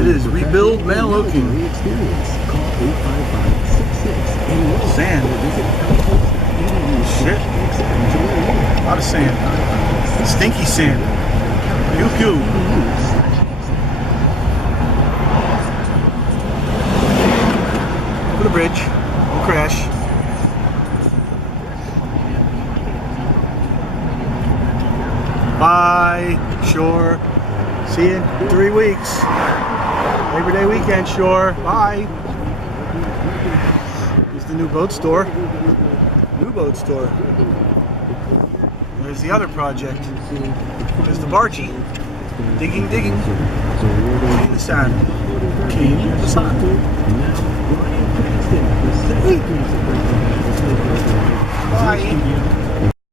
it is. Rebuild Mantoloking. Sand. Shit. A lot of sand. Stinky sand. Pew pew. Over the bridge. Don't crash. Bye, shore. See you in 3 weeks. Labor Day weekend, shore. Bye. Here's the new boat store. New boat store. There's the other project. There's the bargee. Digging. Clean the sand. Clean the sand. Bye.